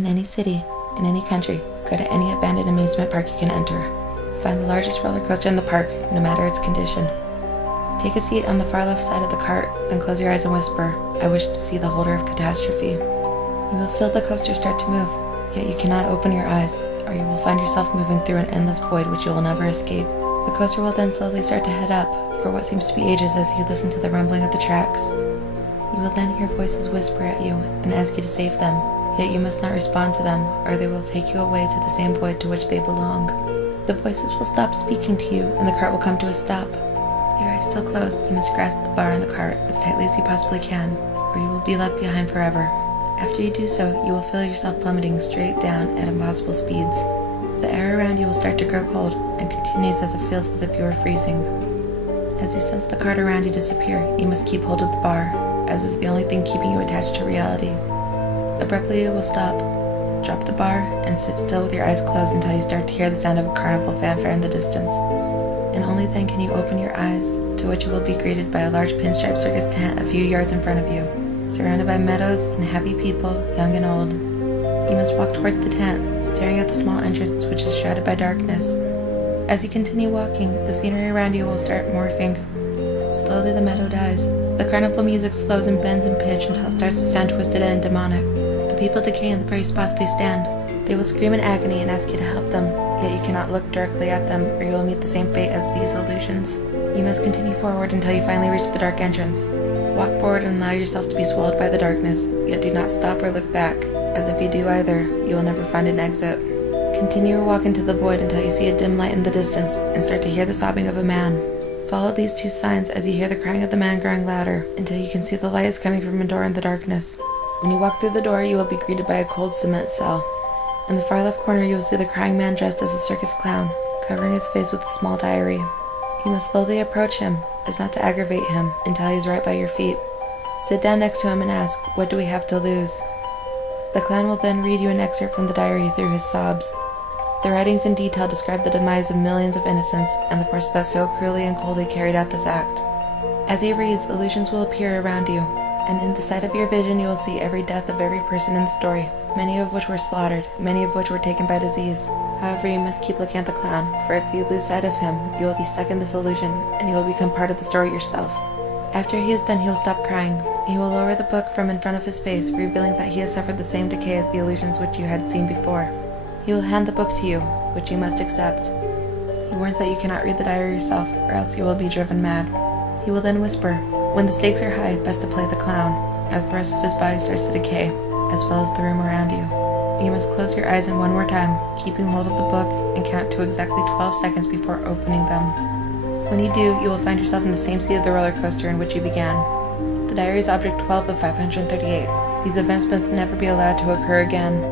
In any city, in any country, go to any abandoned amusement park you can enter. Find the largest roller coaster in the park, no matter its condition. Take a seat on the far left side of the cart, then close your eyes and whisper, "I wish to see the Holder of Catastrophe." You will feel the coaster start to move, yet you cannot open your eyes, or you will find yourself moving through an endless void which you will never escape. The coaster will then slowly start to head up, for what seems to be ages as you listen to the rumbling of the tracks. You will then hear voices whisper at you and ask you to save them, yet you must not respond to them, or they will take you away to the same void to which they belong. The voices will stop speaking to you, and the cart will come to a stop. With your eyes still closed, you must grasp the bar on the cart as tightly as you possibly can, or you will be left behind forever. After you do so, you will feel yourself plummeting straight down at impossible speeds. The air around you will start to grow cold, and continues as it feels as if you are freezing. As you sense the cart around you disappear, you must keep hold of the bar, as is the only thing keeping you attached to reality. Abruptly it will stop. Drop the bar, and sit still with your eyes closed until you start to hear the sound of a carnival fanfare in the distance. And only then can you open your eyes, to which you will be greeted by a large pinstripe circus tent a few yards in front of you, surrounded by meadows and happy people, young and old. You must walk towards the tent, staring at the small entrance which is shrouded by darkness. As you continue walking, the scenery around you will start morphing. Slowly the meadow dies. The carnival music slows and bends in pitch until it starts to sound twisted and demonic. The people decay in the very spots they stand. They will scream in agony and ask you to help them, yet you cannot look directly at them, or you will meet the same fate as these illusions. You must continue forward until you finally reach the dark entrance. Walk forward and allow yourself to be swallowed by the darkness, yet do not stop or look back, as if you do either, you will never find an exit. Continue your walk into the void until you see a dim light in the distance and start to hear the sobbing of a man. Follow these two signs as you hear the crying of the man growing louder until you can see the light is coming from a door in the darkness. When you walk through the door, you will be greeted by a cold cement cell. In the far left corner, you will see the crying man dressed as a circus clown, covering his face with a small diary. You must slowly approach him, as not to aggravate him, until he is right by your feet. Sit down next to him and ask, "What do we have to lose?" The clown will then read you an excerpt from the diary through his sobs. The writings in detail describe the demise of millions of innocents and the forces that so cruelly and coldly carried out this act. As he reads, illusions will appear around you, and in the sight of your vision you will see every death of every person in the story, many of which were slaughtered, many of which were taken by disease. However, you must keep looking at the clown, for if you lose sight of him, you will be stuck in this illusion, and you will become part of the story yourself. After he is done, he will stop crying. He will lower the book from in front of his face, revealing that he has suffered the same decay as the illusions which you had seen before. He will hand the book to you, which you must accept. He warns that you cannot read the diary yourself, or else you will be driven mad. He will then whisper, "When the stakes are high, best to play the clown," as the rest of his body starts to decay, as well as the room around you. You must close your eyes in one more time, keeping hold of the book, and count to exactly 12 seconds before opening them. When you do, you will find yourself in the same seat of the roller coaster in which you began. The diary is object 12 of 538. These events must never be allowed to occur again.